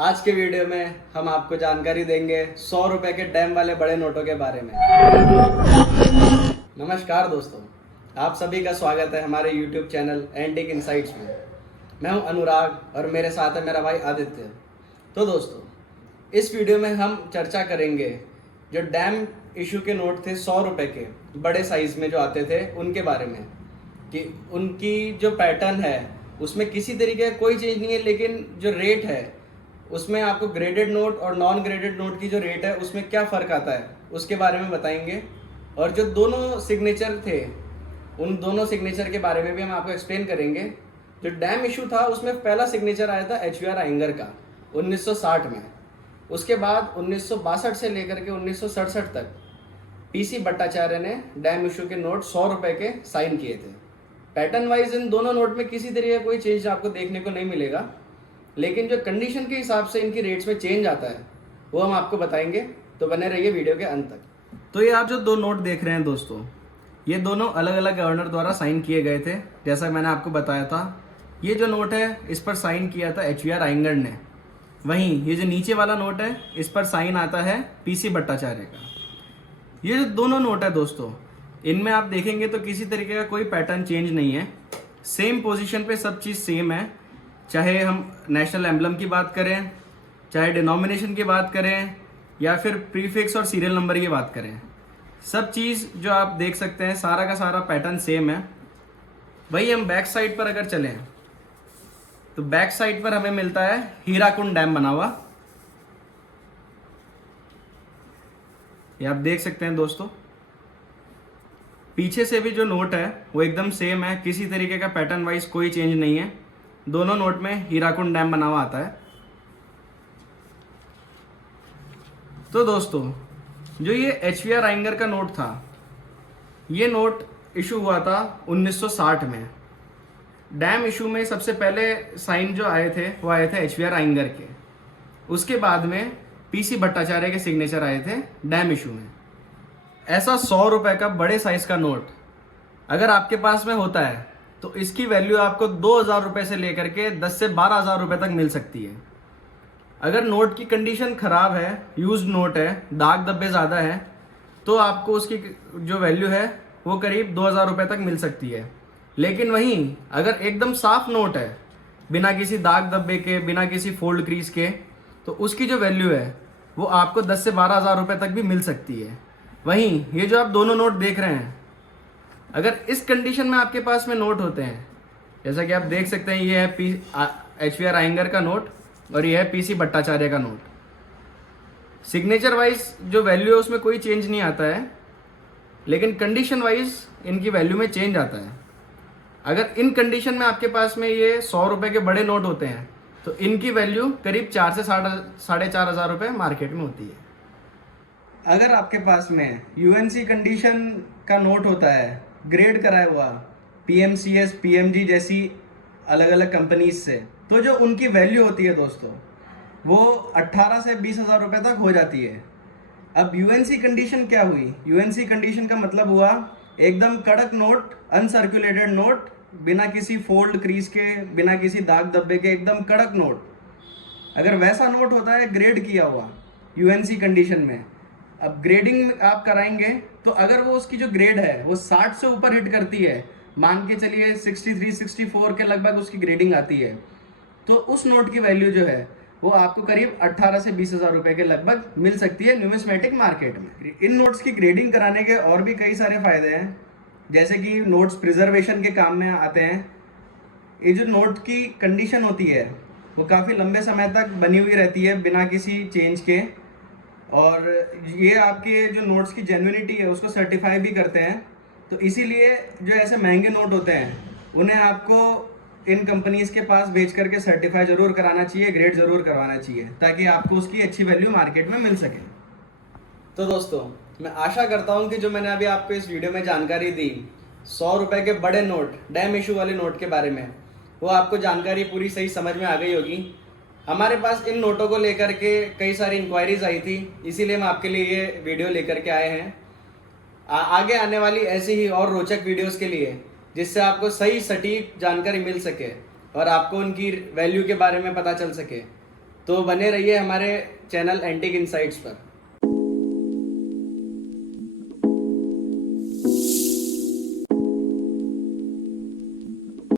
आज के वीडियो में हम आपको जानकारी देंगे 100 रुपए के डैम वाले बड़े नोटों के बारे में। नमस्कार दोस्तों, आप सभी का स्वागत है हमारे YouTube चैनल एंटिक इनसाइट्स में। मैं हूं अनुराग और मेरे साथ है मेरा भाई आदित्य। तो दोस्तों, इस वीडियो में हम चर्चा करेंगे जो डैम इशू के नोट थे 100 रुपए के बड़े साइज में जो आते थे उनके बारे में, कि उनकी जो पैटर्न है उसमें किसी तरीके का कोई चेंज नहीं है, लेकिन जो रेट है उसमें आपको ग्रेडेड नोट और नॉन ग्रेडेड नोट की जो रेट है उसमें क्या फ़र्क आता है उसके बारे में बताएंगे। और जो दोनों सिग्नेचर थे उन दोनों सिग्नेचर के बारे में भी हम आपको एक्सप्लेन करेंगे। जो डैम इशू था उसमें पहला सिग्नेचर आया था HVR आइंगर का 1960 में। उसके बाद 1962 से लेकर के 1967 तक PC भट्टाचार्य ने डैम इशू के नोट 100 रुपए के साइन किए थे। पैटर्न वाइज इन दोनों नोट में किसी तरह का कोई चेंज आपको देखने को नहीं मिलेगा, लेकिन जो कंडीशन के हिसाब से इनकी रेट्स में चेंज आता है वो हम आपको बताएंगे। तो बने रहिए वीडियो के अंत तक। तो ये आप जो दो नोट देख रहे हैं दोस्तों, ये दोनों अलग अलग गवर्नर द्वारा साइन किए गए थे। जैसा मैंने आपको बताया था, ये जो नोट है इस पर साइन किया था HVR आइंगर ने। वहीं ये जो नीचे वाला नोट है इस पर साइन आता है PC भट्टाचार्य का। ये जो दोनों नोट है दोस्तों, इनमें आप देखेंगे तो किसी तरीके का कोई पैटर्न चेंज नहीं है। सेम पोजीशन पे सब चीज़ सेम है, चाहे हम नेशनल एम्बलम की बात करें, चाहे डिनोमिनेशन की बात करें, या फिर प्रीफिक्स और सीरियल नंबर की बात करें। सब चीज़ जो आप देख सकते हैं सारा का सारा पैटर्न सेम है। वही हम बैक साइड पर अगर चलें तो बैक साइड पर हमें मिलता है हीराकुंड डैम बना हुआ। ये आप देख सकते हैं दोस्तों, पीछे से भी जो नोट है वो एकदम सेम है, किसी तरीके का पैटर्न वाइज कोई चेंज नहीं है। दोनों नोट में हीराकुंड डैम बना हुआ आता है। तो दोस्तों, जो ये HVR आइंगर का नोट था, ये नोट इशू हुआ था 1960 में। डैम इशू में सबसे पहले साइन जो आए थे वो आए थे HVR आइंगर के। उसके बाद में PC भट्टाचार्य के सिग्नेचर आए थे डैम इशू में। ऐसा 100 रुपए का बड़े साइज का नोट अगर आपके पास में होता है तो इसकी वैल्यू आपको 2000 रुपए से लेकर के 10 से 12,000 रुपए तक मिल सकती है। अगर नोट की कंडीशन खराब है, यूज्ड नोट है, दाग धब्बे ज़्यादा है, तो आपको उसकी जो वैल्यू है वो करीब 2000 रुपए तक मिल सकती है। लेकिन वहीं अगर एकदम साफ नोट है, बिना किसी दाग धब्बे के, बिना किसी फोल्ड क्रीज के, तो उसकी जो वैल्यू है वो आपको 10 से 12,000 रुपए तक भी मिल सकती है। वहीं ये जो आप दोनों नोट देख रहे हैं, अगर इस कंडीशन में आपके पास में नोट होते हैं, जैसा कि आप देख सकते हैं, ये है HVR आइंगर का नोट और ये है PC भट्टाचार्य का नोट। सिग्नेचर वाइज जो वैल्यू है उसमें कोई चेंज नहीं आता है, लेकिन कंडीशन वाइज इनकी वैल्यू में चेंज आता है। अगर इन कंडीशन में आपके पास में ये 100 रुपए के बड़े नोट होते हैं तो इनकी वैल्यू करीब 4 से 4,500 रुपये मार्केट में होती है। अगर आपके पास में UNC कंडीशन का नोट होता है, ग्रेड कराया हुआ PMCS, PMG जैसी अलग अलग कंपनीज से, तो जो उनकी वैल्यू होती है दोस्तों वो 18 से 20,000 रुपये तक हो जाती है। अब UNC कंडीशन क्या हुई? UNC कंडीशन का मतलब हुआ एकदम कड़क नोट, अनसर्कुलेटेड नोट, बिना किसी फोल्ड क्रीज के, बिना किसी दाग धब्बे के, एकदम कड़क नोट। अगर वैसा नोट होता है ग्रेड किया हुआ UNC कंडीशन में, अब ग्रेडिंग आप कराएंगे तो अगर वो उसकी जो ग्रेड है वो 60 से ऊपर हिट करती है, मान के चलिए 63, 64 के लगभग उसकी ग्रेडिंग आती है, तो उस नोट की वैल्यू जो है वो आपको करीब 18 से 20,000 रुपए के लगभग मिल सकती है न्यूमिस्मेटिक मार्केट में। इन नोट्स की ग्रेडिंग कराने के और भी कई सारे फायदे हैं, जैसे कि नोट्स प्रिजर्वेशन के काम में आते हैं। ये जो नोट की कंडीशन होती है वो काफ़ी लंबे समय तक बनी हुई रहती है बिना किसी चेंज के, और ये आपके जो नोट्स की जेन्युइनिटी है उसको सर्टिफाई भी करते हैं। तो इसीलिए जो ऐसे महंगे नोट होते हैं उन्हें आपको इन कंपनीज के पास भेज करके सर्टिफाई जरूर कराना चाहिए, ग्रेड जरूर करवाना चाहिए, ताकि आपको उसकी अच्छी वैल्यू मार्केट में मिल सके। तो दोस्तों, मैं आशा करता हूँ कि जो मैंने अभी आपको इस वीडियो में जानकारी दी 100 रुपए के बड़े नोट, डैम इशू वाले नोट के बारे में, वो आपको जानकारी पूरी सही समझ में आ गई होगी। हमारे पास इन नोटों को लेकर के कई सारी इंक्वायरीज आई थी, इसीलिए हम आपके लिए ये वीडियो लेकर के आए हैं। आगे आने वाली ऐसी ही और रोचक वीडियोस के लिए, जिससे आपको सही सटीक जानकारी मिल सके और आपको उनकी वैल्यू के बारे में पता चल सके, तो बने रहिए हमारे चैनल एंटिक इनसाइट्स पर।